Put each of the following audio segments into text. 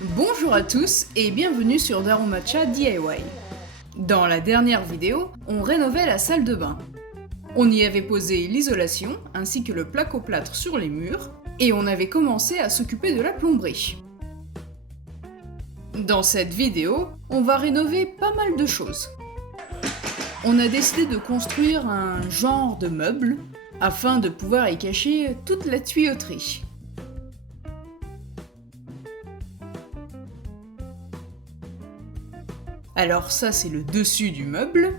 Bonjour à tous et bienvenue sur Darumacha DIY. Dans la dernière vidéo, on rénovait la salle de bain. On y avait posé l'isolation ainsi que le placo-plâtre sur les murs et on avait commencé à s'occuper de la plomberie. Dans cette vidéo, on va rénover pas mal de choses. On a décidé de construire un genre de meuble afin de pouvoir y cacher toute la tuyauterie. Alors ça, c'est le dessus du meuble.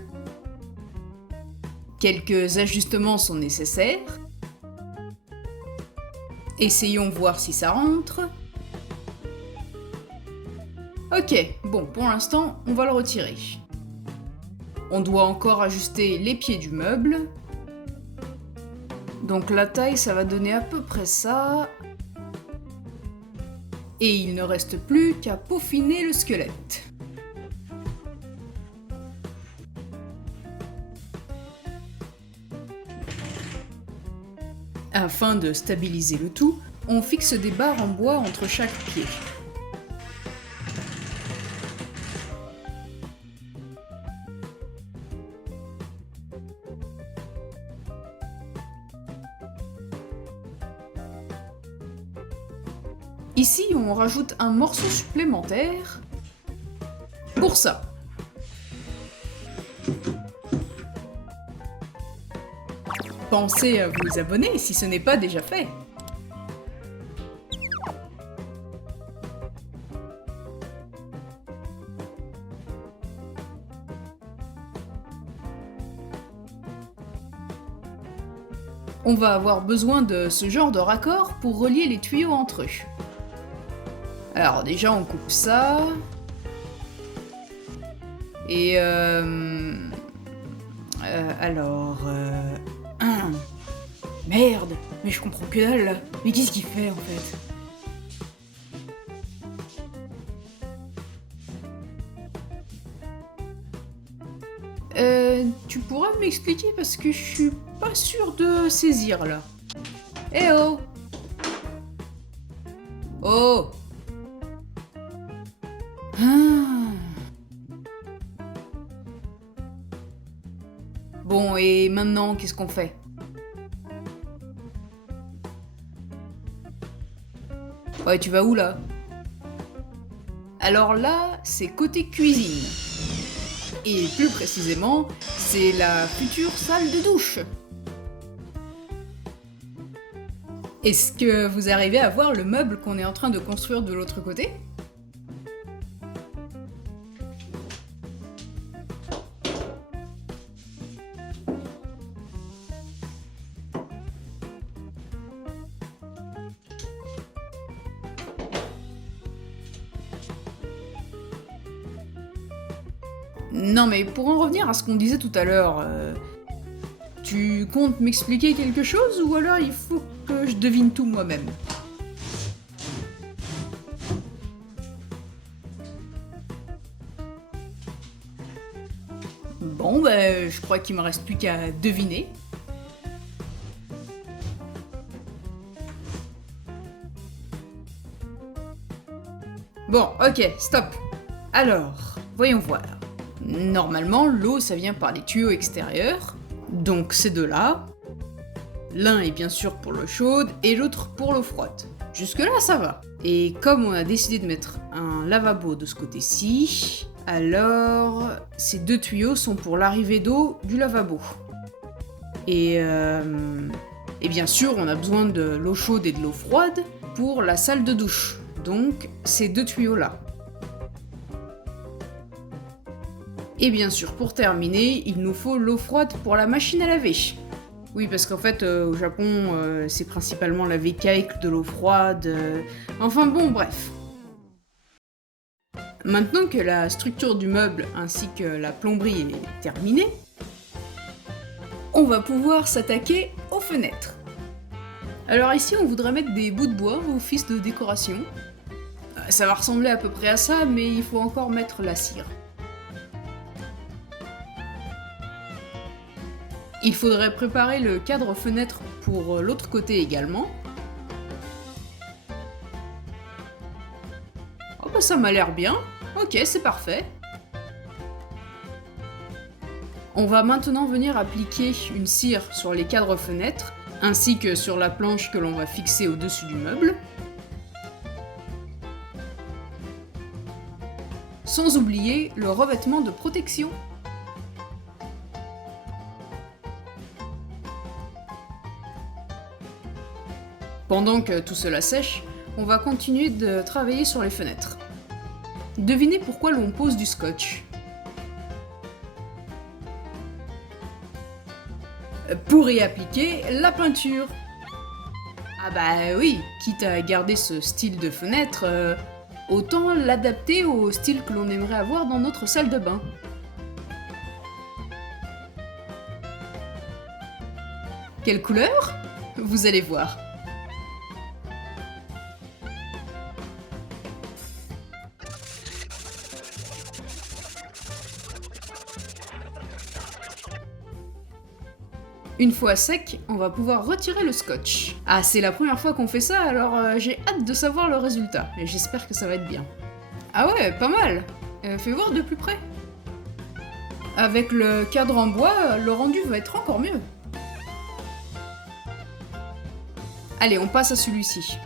Quelques ajustements sont nécessaires. Essayons voir si ça rentre. Ok, bon, pour l'instant, on va le retirer. On doit encore ajuster les pieds du meuble. Donc la taille, ça va donner à peu près ça. Et il ne reste plus qu'à peaufiner le squelette. Afin de stabiliser le tout, on fixe des barres en bois entre chaque pied. Ici, on rajoute un morceau supplémentaire pour ça. Pensez à vous abonner si ce n'est pas déjà fait. On va avoir besoin de ce genre de raccord pour relier les tuyaux entre eux. Alors déjà on coupe ça. Et Merde, mais je comprends que dalle là. Mais qu'est-ce qu'il fait en fait? Tu pourras m'expliquer parce que je suis pas sûre de saisir là. Eh oh! Oh! Ah. Bon, et maintenant, qu'est-ce qu'on fait? Ouais, tu vas où là? Alors là, c'est côté cuisine. Et plus précisément, c'est la future salle de douche. Est-ce que vous arrivez à voir le meuble qu'on est en train de construire de l'autre côté? Non mais pour en revenir à ce qu'on disait tout à l'heure, tu comptes m'expliquer quelque chose ou alors il faut que je devine tout moi-même? Bon bah je crois qu'il me reste plus qu'à deviner. Bon, ok, stop. Alors, voyons voir. Normalement, l'eau, ça vient par les tuyaux extérieurs, donc ces deux-là. L'un est bien sûr pour l'eau chaude et l'autre pour l'eau froide. Jusque-là, ça va. Et comme on a décidé de mettre un lavabo de ce côté-ci, alors ces deux tuyaux sont pour l'arrivée d'eau du lavabo. Et bien sûr, on a besoin de l'eau chaude et de l'eau froide pour la salle de douche. Donc, ces deux tuyaux-là. Et bien sûr, pour terminer, il nous faut l'eau froide pour la machine à laver. Oui, parce qu'en fait, au Japon, c'est principalement lavé qu'avec de l'eau froide. Enfin bon, bref. Maintenant que la structure du meuble ainsi que la plomberie est terminée, on va pouvoir s'attaquer aux fenêtres. Alors ici, on voudrait mettre des bouts de bois au office de décoration. Ça va ressembler à peu près à ça, mais il faut encore mettre la cire. Il faudrait préparer le cadre fenêtre pour l'autre côté également. Oh bah ça m'a l'air bien. Ok, c'est parfait. On va maintenant venir appliquer une cire sur les cadres fenêtres, ainsi que sur la planche que l'on va fixer au-dessus du meuble. Sans oublier le revêtement de protection. Pendant que tout cela sèche, on va continuer de travailler sur les fenêtres. Devinez pourquoi l'on pose du scotch. Pour y appliquer la peinture. Ah bah oui, quitte à garder ce style de fenêtre, autant l'adapter au style que l'on aimerait avoir dans notre salle de bain. Quelle couleur? Vous allez voir. Une fois sec, on va pouvoir retirer le scotch. Ah, c'est la première fois qu'on fait ça, alors j'ai hâte de savoir le résultat, et j'espère que ça va être bien. Ah ouais, pas mal. Fais voir de plus près. Avec le cadre en bois, le rendu va être encore mieux. Allez, on passe à celui-ci.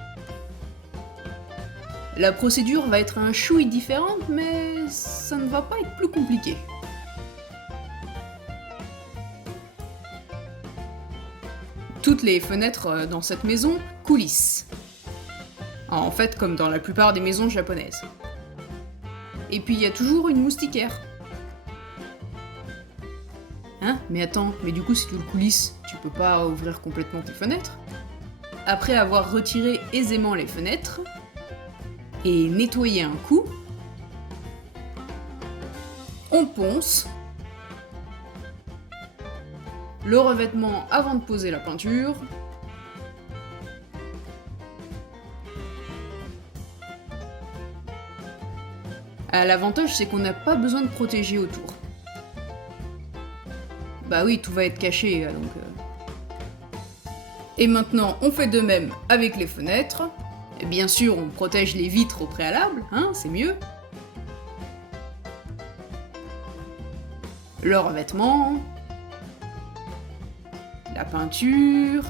La procédure va être un chouï différente, mais ça ne va pas être plus compliqué. Toutes les fenêtres dans cette maison coulissent. En fait, comme dans la plupart des maisons japonaises. Et puis il y a toujours une moustiquaire. Hein? Mais attends, mais du coup si tu le coulisses, tu peux pas ouvrir complètement tes fenêtres. Après avoir retiré aisément les fenêtres, et nettoyé un coup, on ponce le revêtement avant de poser la peinture. L'avantage, c'est qu'on n'a pas besoin de protéger autour. Bah oui, tout va être caché, donc... Et maintenant, on fait de même avec les fenêtres. Et bien sûr, on protège les vitres au préalable, hein, c'est mieux. Le revêtement... La peinture...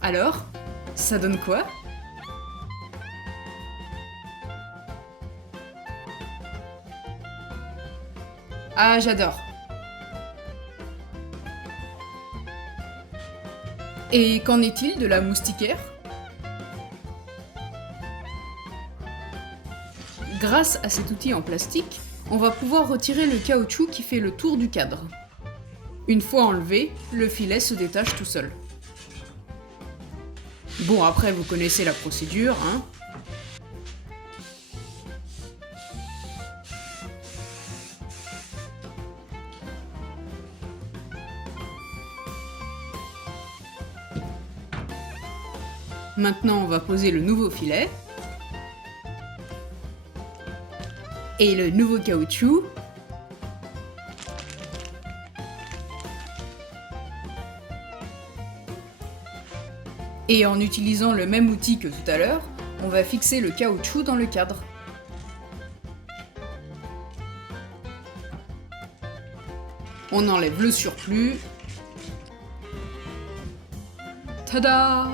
Alors, ça donne quoi? Ah, j'adore. Et qu'en est-il de la moustiquaire? Grâce à cet outil en plastique, on va pouvoir retirer le caoutchouc qui fait le tour du cadre. Une fois enlevé, le filet se détache tout seul. Bon, après vous connaissez la procédure, hein. Maintenant, on va poser le nouveau filet. Et le nouveau caoutchouc. Et en utilisant le même outil que tout à l'heure, on va fixer le caoutchouc dans le cadre. On enlève le surplus. Tada!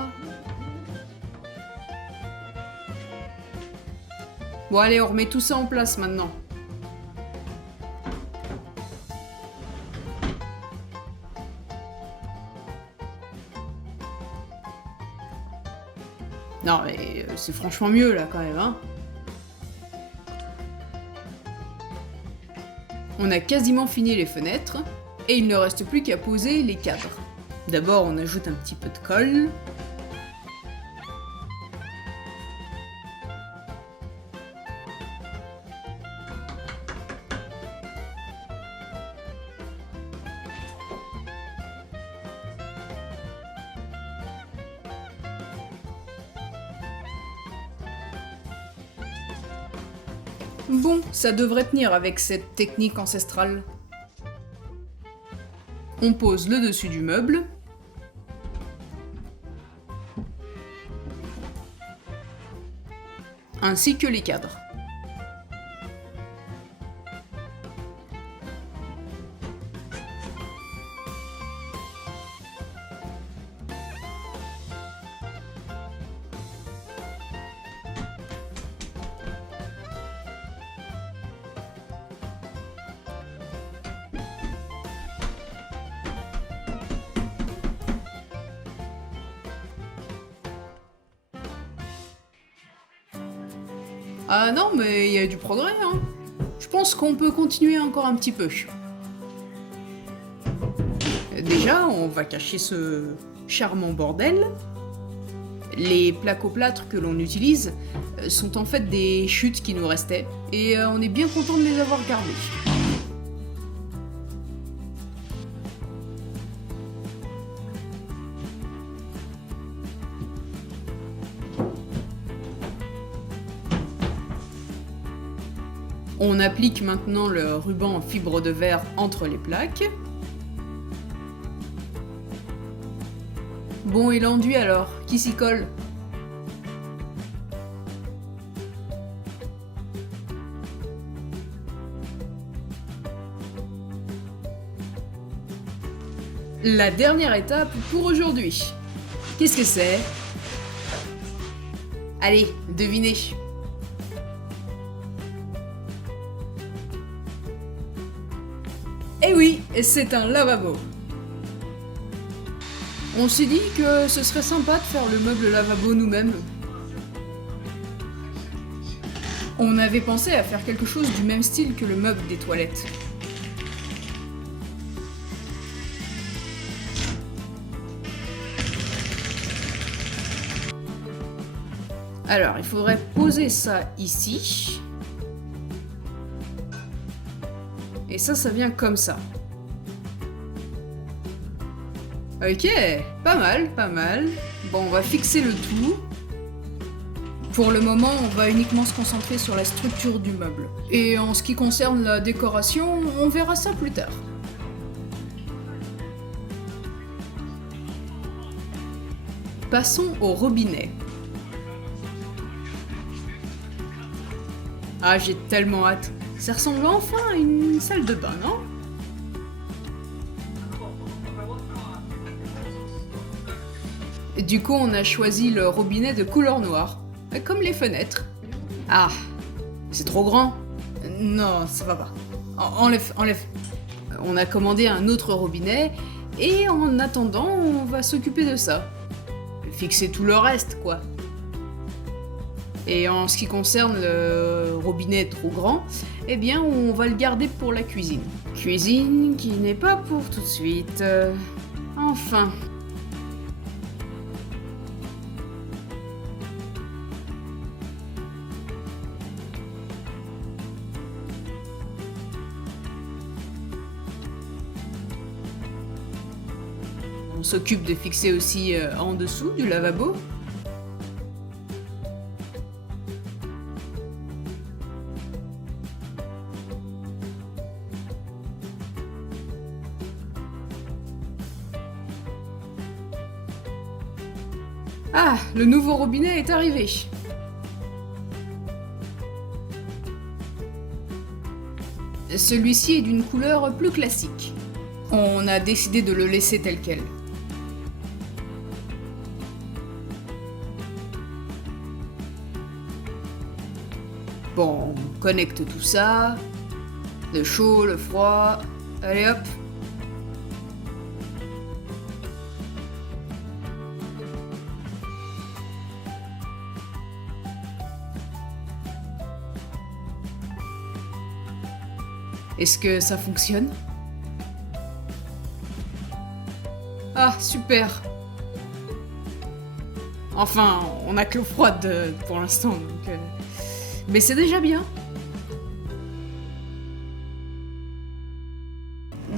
Bon allez, on remet tout ça en place maintenant. Non mais c'est franchement mieux là quand même, hein. On a quasiment fini les fenêtres, et il ne reste plus qu'à poser les cadres. D'abord on ajoute un petit peu de colle. Bon, ça devrait tenir avec cette technique ancestrale. On pose le dessus du meuble. ainsi que les cadres. Ah non, mais il y a du progrès, hein. Je pense qu'on peut continuer encore un petit peu. Déjà, on va cacher ce charmant bordel. Les plaques-au-plâtre que l'on utilise sont en fait des chutes qui nous restaient, et on est bien content de les avoir gardées. On applique maintenant le ruban en fibre de verre entre les plaques. Bon, et l'enduit alors, qui s'y colle? La dernière étape pour aujourd'hui. Qu'est-ce que c'est? Allez, devinez. Eh oui, c'est un lavabo. On s'est dit que ce serait sympa de faire le meuble lavabo nous-mêmes. On avait pensé à faire quelque chose du même style que le meuble des toilettes. Alors, il faudrait poser ça ici. Et ça vient comme ça. Ok, pas mal, pas mal. Bon, on va fixer le tout. Pour le moment, on va uniquement se concentrer sur la structure du meuble. Et en ce qui concerne la décoration, on verra ça plus tard. Passons au robinet. Ah, j'ai tellement hâte. Ça ressemble enfin à une salle de bain, non? Du coup, on a choisi le robinet de couleur noire, comme les fenêtres. Ah, c'est trop grand. Non, ça va pas. Enlève, enlève. On a commandé un autre robinet, et en attendant, on va s'occuper de ça. Fixer tout le reste, quoi. Et en ce qui concerne le robinet trop grand, eh bien on va le garder pour la cuisine. Cuisine qui n'est pas pour tout de suite. Enfin. On s'occupe de fixer aussi en dessous du lavabo. Ah, le nouveau robinet est arrivé. Celui-ci est d'une couleur plus classique. On a décidé de le laisser tel quel. Bon, on connecte tout ça. Le chaud, le froid. Allez hop. Est-ce que ça fonctionne? Ah, super! Enfin, on a que l'eau froide pour l'instant, donc... Mais c'est déjà bien!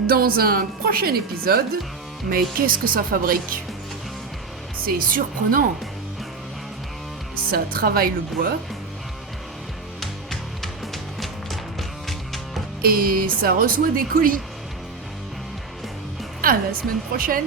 Dans un prochain épisode... Mais qu'est-ce que ça fabrique? C'est surprenant! Ça travaille le bois... Et ça reçoit des colis. À la semaine prochaine!